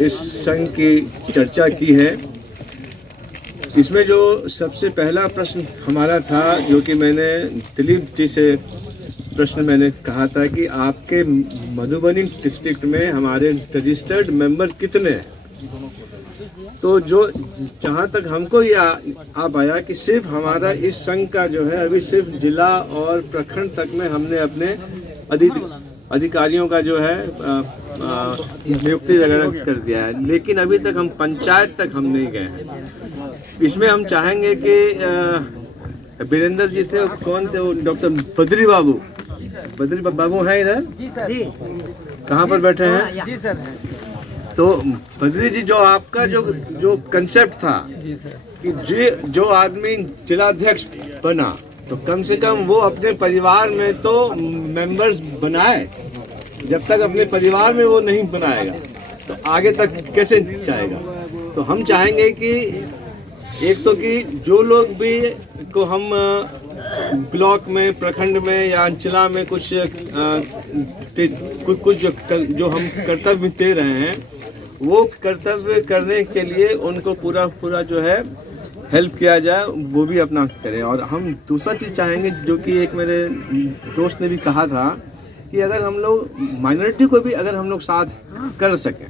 इस संघ की चर्चा की है। इसमें जो सबसे पहला प्रश्न हमारा था, जो कि मैंने दिलीप जी से प्रश्न मैंने कहा था कि आपके मधुबनी डिस्ट्रिक्ट में हमारे रजिस्टर्ड मेंबर कितने हैं। तो जो जहाँ तक हमको ये आप आया कि सिर्फ हमारा इस संघ का जो है अभी सिर्फ जिला और प्रखंड तक में हमने अपने अधिकारियों का जो है नियुक्ति वगैरह कर दिया है, लेकिन अभी तक हम पंचायत तक हम नहीं गए हैं। इसमें हम चाहेंगे कि वीरेंद्र जी थे, कौन थे वो, डॉक्टर बद्री बाबू हैं इधर, कहाँ पर बैठे हैं? जी सर। तो बद्री जी, जो आपका जो कंसेप्ट था कि जो आदमी जिलाध्यक्ष बना तो कम से कम वो अपने परिवार में तो मेंबर्स बनाए। जब तक अपने परिवार में वो नहीं बनाएगा तो आगे तक कैसे जाएगा। तो हम चाहेंगे कि एक तो कि जो लोग भी को हम ब्लॉक में, प्रखंड में या जिला में कुछ जो हम कर्तव्य दे रहे हैं, वो कर्तव्य करने के लिए उनको पूरा जो है हेल्प किया जाए, वो भी अपना करें। और हम दूसरा चीज़ चाहेंगे, जो कि एक मेरे दोस्त ने भी कहा था, कि अगर हम लोग माइनॉरिटी को भी अगर हम लोग साथ कर सकें,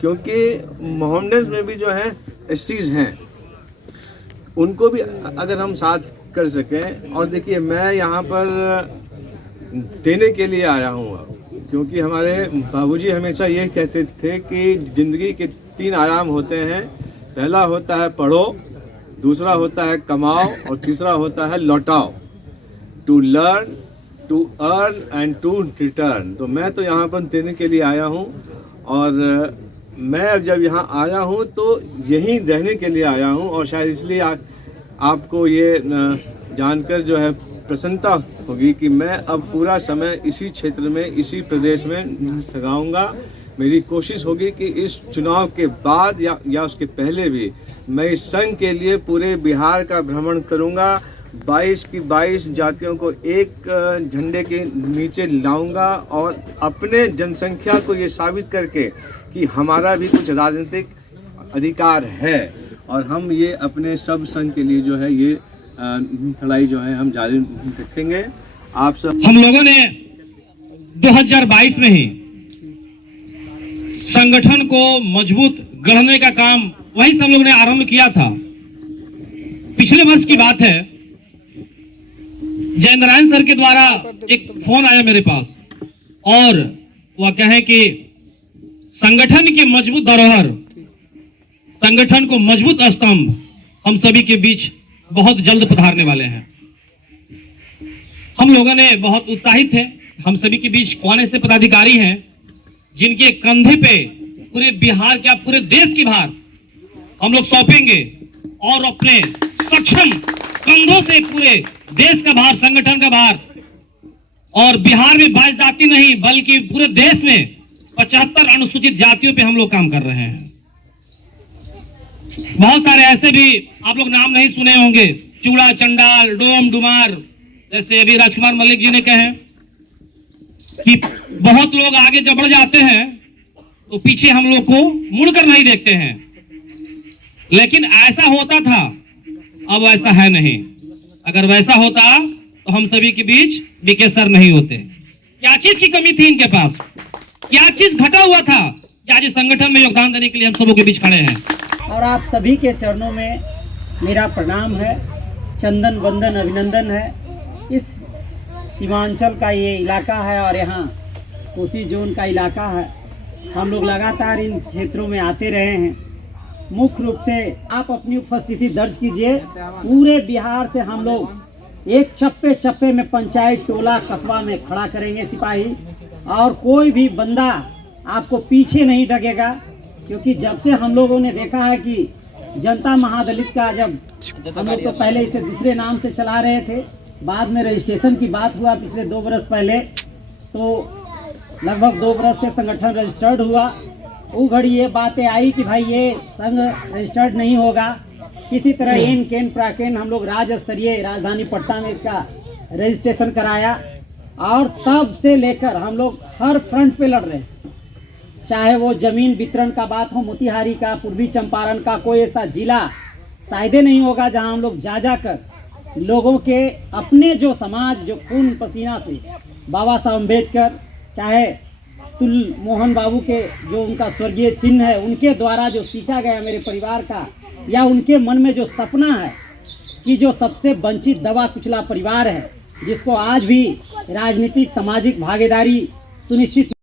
क्योंकि मोहम्मडन्स में भी जो है एससीज हैं, उनको भी अगर हम साथ कर सकें। और देखिए, मैं यहाँ पर देने के लिए आया हूँ, क्योंकि हमारे बाबूजी हमेशा ये कहते थे कि ज़िंदगी के 3 आयाम होते हैं। पहला होता है पढ़ो, दूसरा होता है कमाओ और तीसरा होता है लौटाओ। To learn, to earn and to return. तो मैं तो यहाँ पर देने के लिए आया हूँ, और मैं अब जब यहाँ आया हूँ तो यहीं रहने के लिए आया हूँ। और शायद इसलिए आपको ये जानकर जो है प्रसन्नता होगी कि मैं अब पूरा समय इसी क्षेत्र में, इसी प्रदेश में लगाऊंगा। मेरी कोशिश होगी कि इस चुनाव के बाद या उसके पहले भी मैं इस संघ के लिए पूरे बिहार का भ्रमण करूंगा। 22 की 22 जातियों को एक झंडे के नीचे लाऊंगा, और अपने जनसंख्या को ये साबित करके कि हमारा भी कुछ राजनीतिक अधिकार है, और हम ये अपने सब संघ के लिए जो है ये लड़ाई जो है हम जारी रखेंगे। आप सब, हम लोगों ने 2022 में ही संगठन को मजबूत गढ़ने का काम वही सब लोगों ने आरंभ किया था। पिछले वर्ष की बात है, जयनारायण सर के द्वारा एक फोन आया मेरे पास, और वह कहे कि संगठन की मजबूत धरोहर, संगठन को मजबूत स्तंभ हम सभी के बीच बहुत जल्द पधारने वाले हैं। हम लोगों ने बहुत उत्साहित थे। हम सभी के बीच कौन ऐसे पदाधिकारी हैं जिनके कंधे पे पूरे बिहार क्या पूरे देश की भार हम लोग सौंपेंगे, और अपने सक्षम कंधों से पूरे देश का भार, संगठन का भार, और बिहार में 22 जाति नहीं बल्कि पूरे देश में 75 अनुसूचित जातियों पे हम लोग काम कर रहे हैं। बहुत सारे ऐसे भी आप लोग नाम नहीं सुने होंगे, चूड़ा, चंडाल, डोम, डुमार, जैसे अभी राजकुमार मलिक जी ने कहे कि बहुत लोग आगे जब बढ़ जाते हैं तो पीछे हम लोग को मुड़कर नहीं देखते हैं। लेकिन ऐसा होता था, अब ऐसा है नहीं। अगर वैसा होता तो हम सभी के बीच बीके सर नहीं होते। क्या चीज की कमी थी इनके पास, क्या चीज घटा हुआ था कि आज इस संगठन में योगदान देने के लिए हम सबों के बीच खड़े हैं। और आप सभी के चरणों में मेरा प्रणाम है, चंदन वंदन अभिनंदन है। इस सीमांचल का ये इलाका है और यहाँ कोसी जोन का इलाका है। हम लोग लगातार इन क्षेत्रों में आते रहे हैं। मुख्य रूप से आप अपनी उपस्थिति दर्ज कीजिए। पूरे बिहार से हम लोग एक चप्पे चप्पे में पंचायत, टोला, कस्बा में खड़ा करेंगे सिपाही, और कोई भी बंदा आपको पीछे नहीं ढकेगा। क्योंकि जब से हम लोगों ने देखा है कि जनता महादलित का, जब हम लोग तो पहले इसे दूसरे नाम से चला रहे थे, बाद में रजिस्ट्रेशन की बात हुआ पिछले 2 बरस पहले, तो लगभग 2 बरस से संगठन रजिस्टर्ड हुआ। वो घड़ी ये बातें आई कि भाई ये संघ रजिस्टर्ड नहीं होगा। किसी तरह एन केन प्राकेन हम लोग राज्य स्तरीय राजधानी पटना में इसका रजिस्ट्रेशन कराया, और तब से लेकर हम लोग हर फ्रंट पे लड़ रहे हैं। चाहे वो जमीन वितरण का बात हो, मोतिहारी का, पूर्वी चंपारण का, कोई ऐसा जिला शायद नहीं होगा जहां हम लोग जा कर लोगों के अपने जो समाज जो खून पसीना से बाबा साहब अम्बेडकर, चाहे तुल मोहन बाबू के जो उनका स्वर्गीय चिन्ह है, उनके द्वारा जो सींचा गया मेरे परिवार का, या उनके मन में जो सपना है कि जो सबसे वंचित दबा कुचला परिवार है, जिसको आज भी राजनीतिक सामाजिक भागीदारी सुनिश्चित